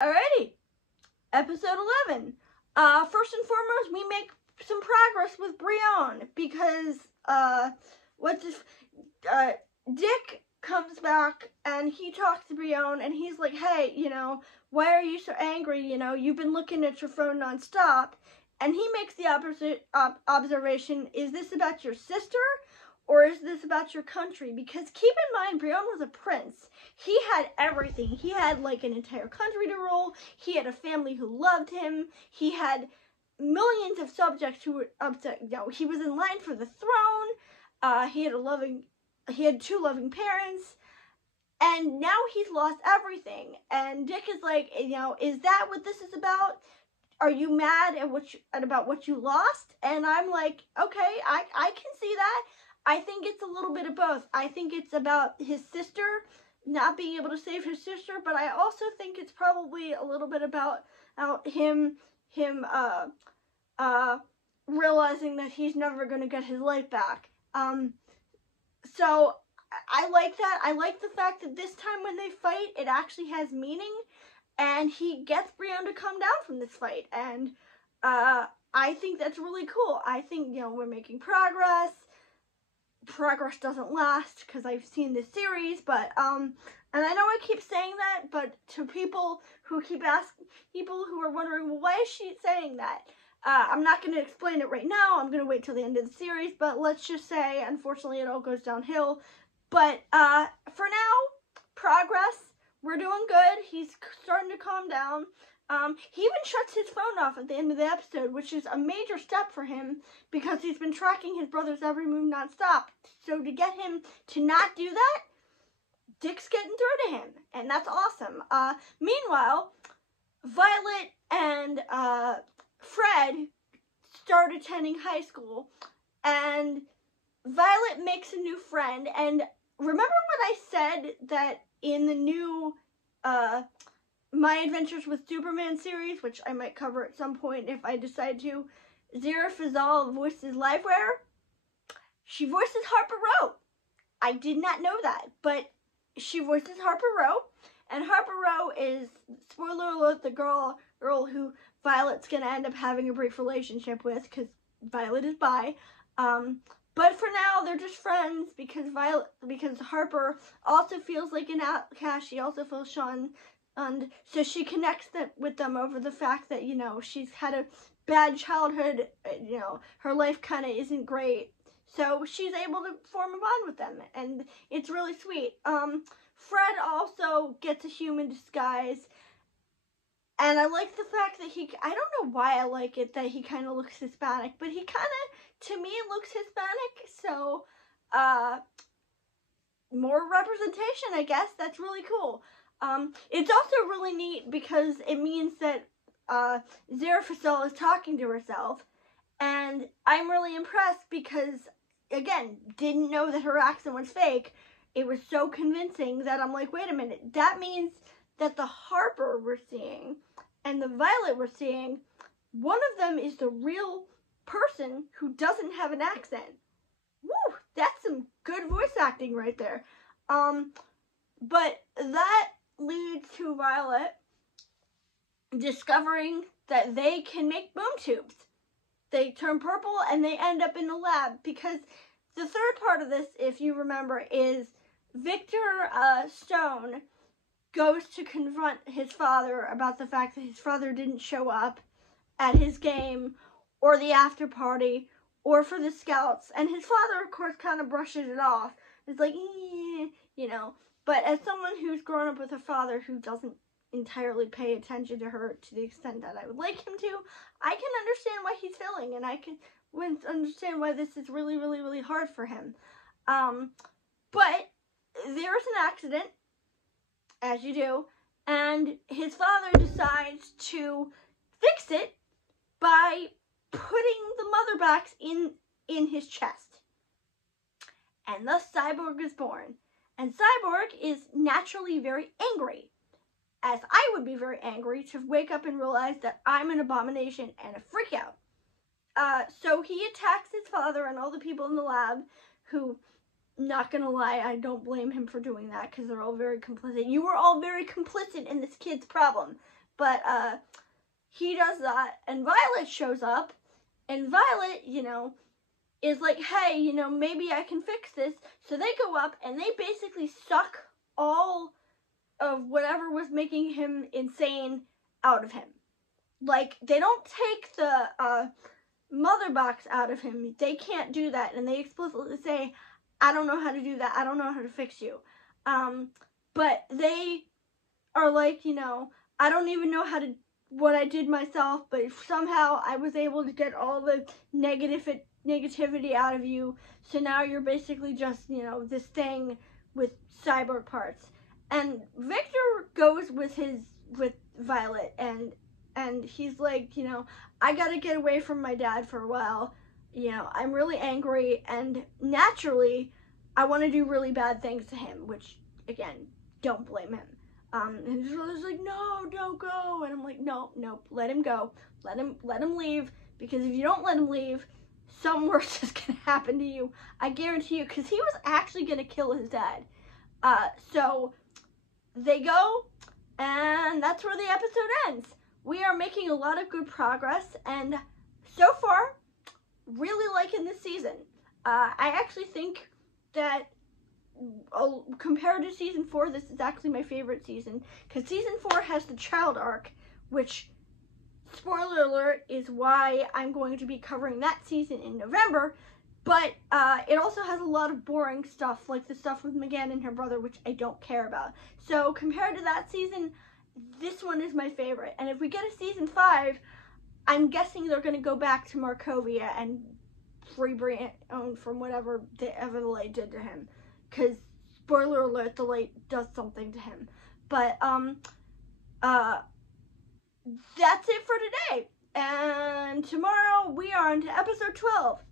Alrighty, episode 11. First and foremost, we make some progress with Brienne because, Dick comes back and he talks to Brienne and he's like, hey, why are you so angry? You've been looking at your phone nonstop. And he makes the observation, is this about your sister or is this about your country? Because keep in mind, Brienne was a prince. He had everything. He had like an entire country to rule. He had a family who loved him. He had millions of subjects who were upset. He was in line for the throne. He had two loving parents. And now he's lost everything. And Dick is like, is that what this is about? Are you mad at about what you lost? And I'm like, okay, I can see that. I think it's a little bit of both. I think it's about his sister not being able to save his sister, but I also think it's probably a little bit about him realizing that he's never going to get his life back. So I like that. I like the fact that this time when they fight, it actually has meaning, and he gets Brienne to come down from this fight, and I think that's really cool. I think, we're making progress. Progress doesn't last because I've seen this series, but and I know I keep saying that, but to people who are wondering, well, why is she saying that? I'm not going to explain it right now. I'm going to wait till the end of the series, but let's just say, unfortunately, it all goes downhill. But for now, progress. We're doing good. He's starting to calm down. He even shuts his phone off at the end of the episode, which is a major step for him because he's been tracking his brother's every move nonstop. So to get him to not do that, Dick's getting through to him, and that's awesome. Meanwhile, Violet and Fred start attending high school, and Violet makes a new friend. And remember what I said that in the new My Adventures with Superman series, which I might cover at some point if I decide to, Zara Fazal voices Livewire? She voices Harper Row. I did not know that, but she voices Harper Row, and Harper Row is, spoiler alert, the girl who Violet's gonna end up having a brief relationship with because Violet is bi. But for now, they're just friends because Harper also feels like an outcast. She also feels shunned. And so she connects with them over the fact that, she's had a bad childhood, her life kind of isn't great. So she's able to form a bond with them, and it's really sweet. Fred also gets a human disguise, and I like the fact that I don't know why I like it, that he kind of looks Hispanic, but he kind of, to me, looks Hispanic, so, more representation, I guess. That's really cool. It's also really neat because it means that Zara Fazal is talking to herself, and I'm really impressed because, again, didn't know that her accent was fake. It was so convincing that I'm like, wait a minute, that means that the Harper we're seeing and the Violet we're seeing, one of them is the real person who doesn't have an accent. Woo! That's some good voice acting right there. But that leads to Violet discovering that they can make boom tubes. They turn purple and they end up in the lab, because the third part of this, if you remember, is Victor Stone goes to confront his father about the fact that his father didn't show up at his game or the after party or for the scouts. And his father, of course, kind of brushes it off. It's like, But as someone who's grown up with a father who doesn't entirely pay attention to her to the extent that I would like him to, I can understand why he's feeling, and I can understand why this is really, really, really hard for him. But there is an accident, as you do, and his father decides to fix it by putting the mother box in his chest. And thus Cyborg is born. And Cyborg is naturally very angry, as I would be very angry to wake up and realize that I'm an abomination and a freak out. So he attacks his father and all the people in the lab who, not gonna lie, I don't blame him for doing that because they're all very complicit. You were all very complicit in this kid's problem. But he does that, and Violet shows up, and Violet, you know, is like, hey, you know, maybe I can fix this. So they go up and they basically suck all of whatever was making him insane out of him. Like, they don't take the mother box out of him. They can't do that. And they explicitly say, I don't know how to do that. I don't know how to fix you. But they are like, you know, I don't even know how to, what I did myself, but somehow I was able to get all the negativity out of you. So now you're basically just, you know, this thing with cyborg parts. And Victor goes with Violet, and he's like, you know, I gotta get away from my dad for a while. You know, I'm really angry, and naturally, I want to do really bad things to him, which, again, don't blame him. And his brother's like, no, don't go. And I'm like, no, let him go. Let him leave, because if you don't let him leave, something worse is gonna happen to you. I guarantee you, because he was actually gonna kill his dad. So they go, and that's where the episode ends. We are making a lot of good progress, and so far, really liking this season. I actually think that compared to season 4, this is actually my favorite season, because season 4 has the child arc, which, spoiler alert, is why I'm going to be covering that season in November. But it also has a lot of boring stuff, like the stuff with Megan and her brother, which I don't care about. So compared to that season, this one is my favorite. And if we get a season 5, I'm guessing they're going to go back to Markovia and free Brandon from whatever the Light did to him. Because, spoiler alert, the Light does something to him. But, that's it for today. And tomorrow we are on to episode 12.